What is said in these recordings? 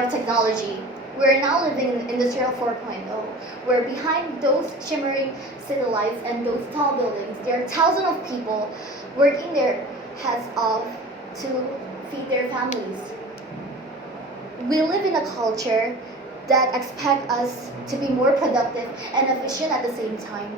era of technology. We're now living in Industrial 4.0, where behind those shimmering city lights and those tall buildings, there are thousands of people working their heads off to feed their families. We live in a culture that expects us to be more productive and efficient at the same time.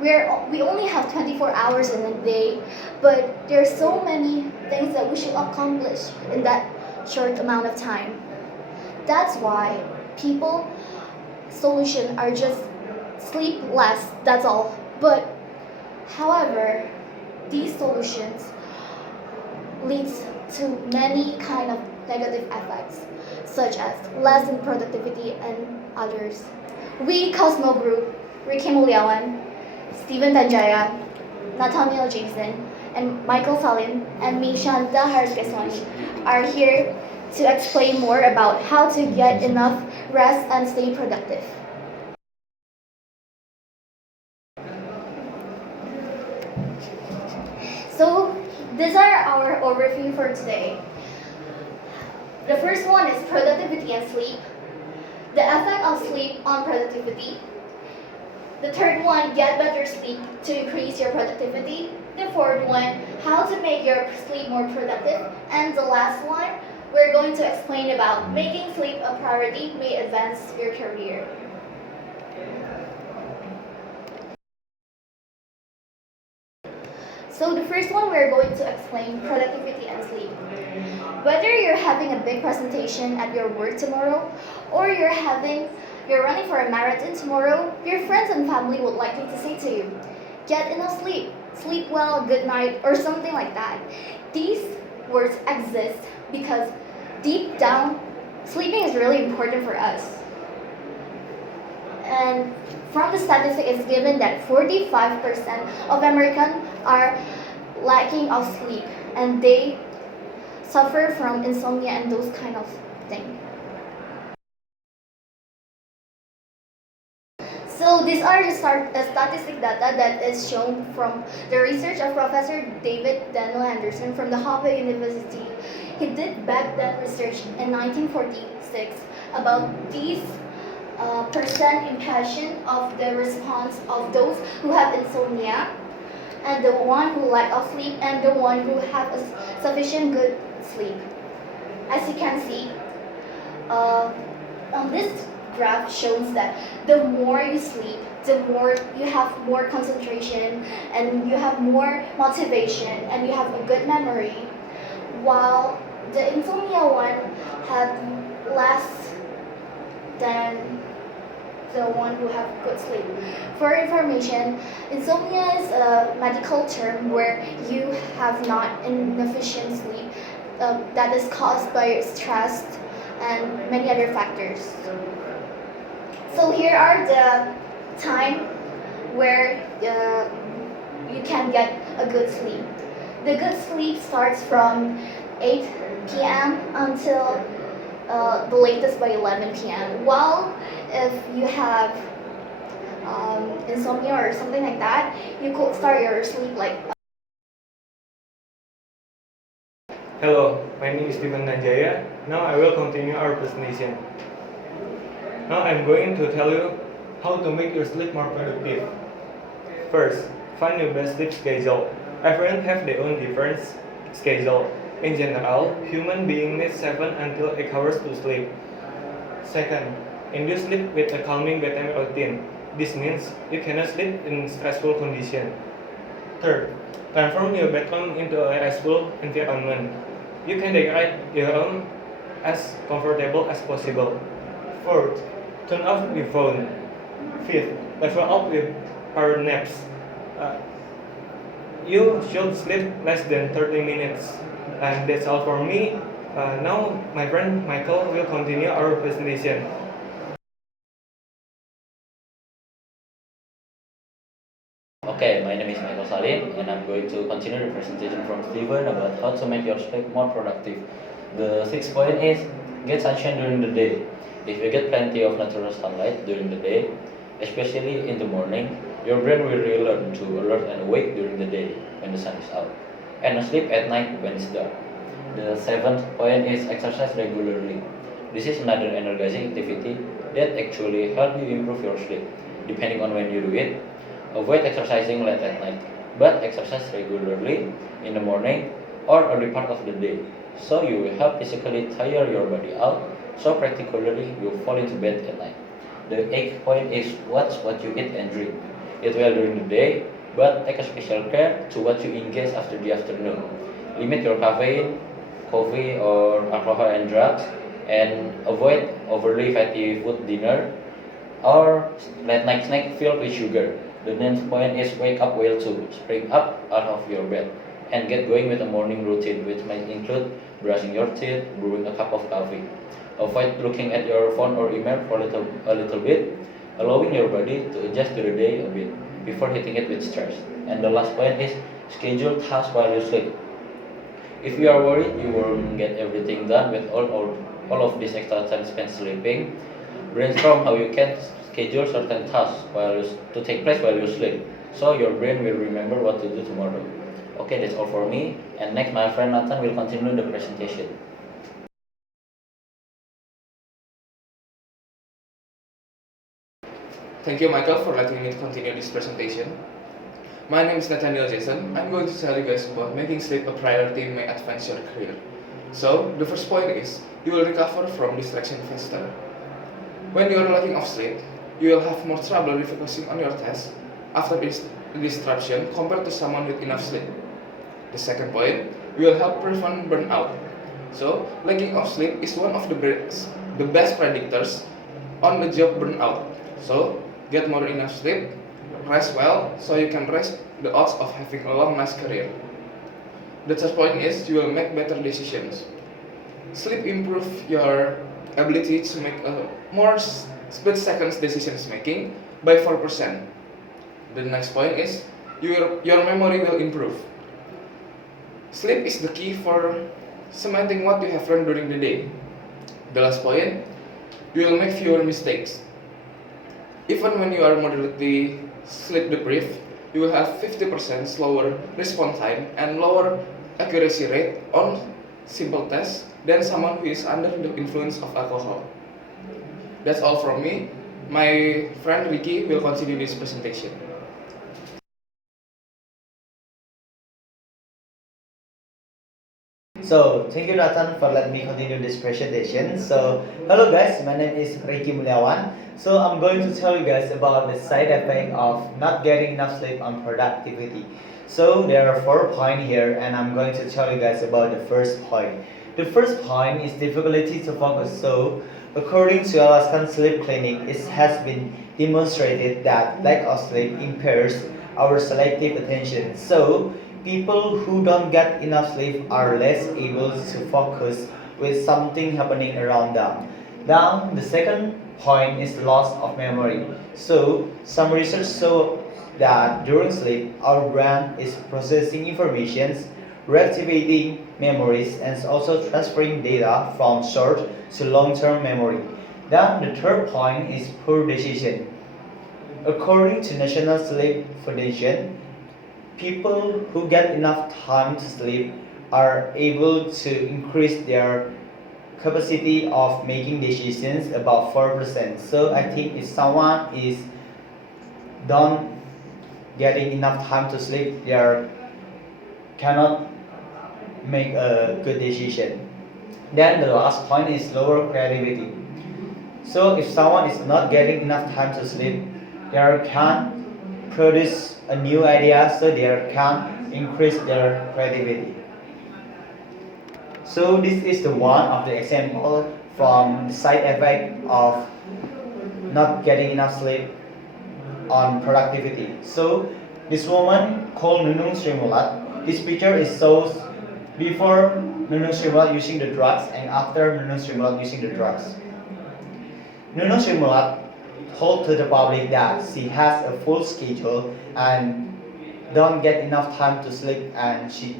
We only have 24 hours in a day, but there are so many things that we should accomplish in that short amount of time. That's why people solution are just sleep less, that's all. But however, these solutions leads to many kind of negative effects, such as less in productivity and others. We Cosmo Group, Ricky Muliawan, Stephen Tanjaya, Nathaniel Jason, and Michael Salim, and me, Shanta, Haresh, are here to explain more about how to get enough rest and stay productive. So, these are our overview for today. The first one is productivity and sleep. The effect of sleep on productivity. The third one, get better sleep to increase your productivity. The fourth one, how to make your sleep more productive. And the last one, we're going to explain about making sleep a priority may advance your career. So the first one, we're going to explain productivity and sleep. Whether you're having a big presentation at your work tomorrow, or you're running for a marathon tomorrow, your friends and family would likely to say to you, get enough sleep, sleep well, good night, or something like that. These words exist because deep down, sleeping is really important for us. And from the statistic, it's given that 45% of Americans are lacking of sleep, and they suffer from insomnia and those kind of things. So these are the statistic data that is shown from the research of Professor David Daniel Henderson from the Harvard University. He did back that research in 1946 about these percent impression of the response of those who have insomnia, and the one who lack of sleep, and the one who have a sufficient good sleep. As you can see, on this graph shows that the more you sleep, the more you have more concentration, and you have more motivation, and you have a good memory, while the insomnia one had less than the one who have good sleep. For information, insomnia is a medical term where you have not inefficient sleep that is caused by stress and many other factors. So here are the time where you can get a good sleep. The good sleep starts from 8 p.m. until the latest by 11 p.m. While if you have insomnia or something like that, you could start your sleep like. Hello, my name is Tanjaya. Now I will continue our presentation. Now I'm going to tell you how to make your sleep more productive. First, find your best sleep schedule. Everyone have their own different schedule. In general, human beings need 7 until 8 hours to sleep. Second, induce sleep with a calming bedtime routine. This means you cannot sleep in stressful condition. Third, transform your bedroom into a restful environment. You can decorate your room as comfortable as possible. Fourth, turn off your phone. Fifth, level up with power naps. You should sleep less than 30 minutes. And that's all for me. Now my friend Michael will continue our presentation. Okay, my name is Michael Salim, and I'm going to continue the presentation from Steven about how to make your sleep more productive. The sixth point is get sunshine during the day. If you get plenty of natural sunlight during the day, especially in the morning, your brain will relearn to alert and awake during the day when the sun is out, and sleep at night when it's dark. The seventh point is exercise regularly. This is another energizing activity that actually help you improve your sleep, depending on when you do it. Avoid exercising late at night, but exercise regularly in the morning or early part of the day. So you will help physically tire your body out, so practically you fall into bed at night. The eighth point is watch what you eat and drink. Eat well during the day, but take a special care to what you ingest after the afternoon. Limit your caffeine, coffee or alcohol and drugs, and avoid overly fatty food dinner or late night snack filled with sugar. The ninth point is wake up well too. Spring up out of your bed and get going with a morning routine which might include brushing your teeth, brewing a cup of coffee. Avoid looking at your phone or email for a little bit, allowing your body to adjust to the day a bit before hitting it with stress. And the last point is schedule tasks while you sleep. If you are worried you won't get everything done with all of this extra time spent sleeping, brainstorm how you can schedule certain tasks to take place while you sleep, so your brain will remember what to do tomorrow. Okay, that's all for me. And next, my friend Nathan will continue the presentation. Thank you, Michael, for letting me continue this presentation. My name is Nathaniel Jason. I'm going to tell you guys about making sleep a priority may advance your career. So, the first point is, you will recover from distraction faster. When you are lacking of sleep, you will have more trouble refocusing on your task after this disruption compared to someone with enough sleep. The second point, you will help prevent burnout. So, lacking of sleep is one of the best predictors on the job burnout. So, get more enough sleep, rest well, so you can raise the odds of having a long, nice career. The third point is you will make better decisions. Sleep improves your ability to make a more split-second decisions making by 4%. The next point is your memory will improve. Sleep is the key for cementing what you have learned during the day. The last point, you will make fewer mistakes. Even when you are moderately sleep deprived, you will have 50% slower response time and lower accuracy rate on simple tests than someone who is under the influence of alcohol. That's all from me. My friend Ricky will continue this presentation. So, thank you Nathan for letting me continue this presentation. So, hello guys, my name is Muliawan. So, I'm going to tell you guys about the side effect of not getting enough sleep on productivity. So, there are 4 points here and I'm going to tell you guys about the first point. The first point is difficulty to focus. So, according to Alaskan Sleep Clinic, it has been demonstrated that lack of sleep impairs our selective attention. So, people who don't get enough sleep are less able to focus with something happening around them. Then the second point is loss of memory. So some research show that during sleep our brain is processing information, reactivating memories and also transferring data from short to long-term memory. Then the third point is poor decision. According to National Sleep Foundation, people who get enough time to sleep are able to increase their capacity of making decisions about 4%. So I think if someone is don't getting enough time to sleep, they cannot make a good decision. Then the last point is lower creativity. So if someone is not getting enough time to sleep, they can't produce a new idea, so they can increase their creativity. So this is the one of the example from the side effect of not getting enough sleep on productivity. So this woman called Nunung Srimulat, this picture is shows before Nunung Srimulat using the drugs and after Nunung Srimulat using the drugs. Nunung Srimulat told to the public that she has a full schedule and don't get enough time to sleep, and she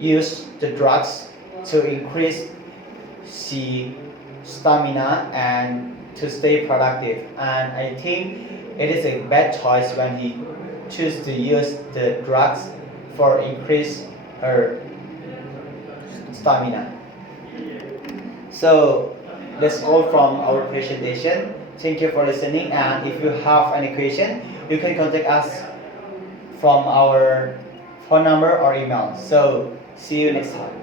used the drugs to increase she stamina and to stay productive. And I think it is a bad choice when he choose to use the drugs for increase her stamina. So that's all from our presentation. Thank you for listening, and if you have any question, you can contact us from our phone number or email. So see you next time.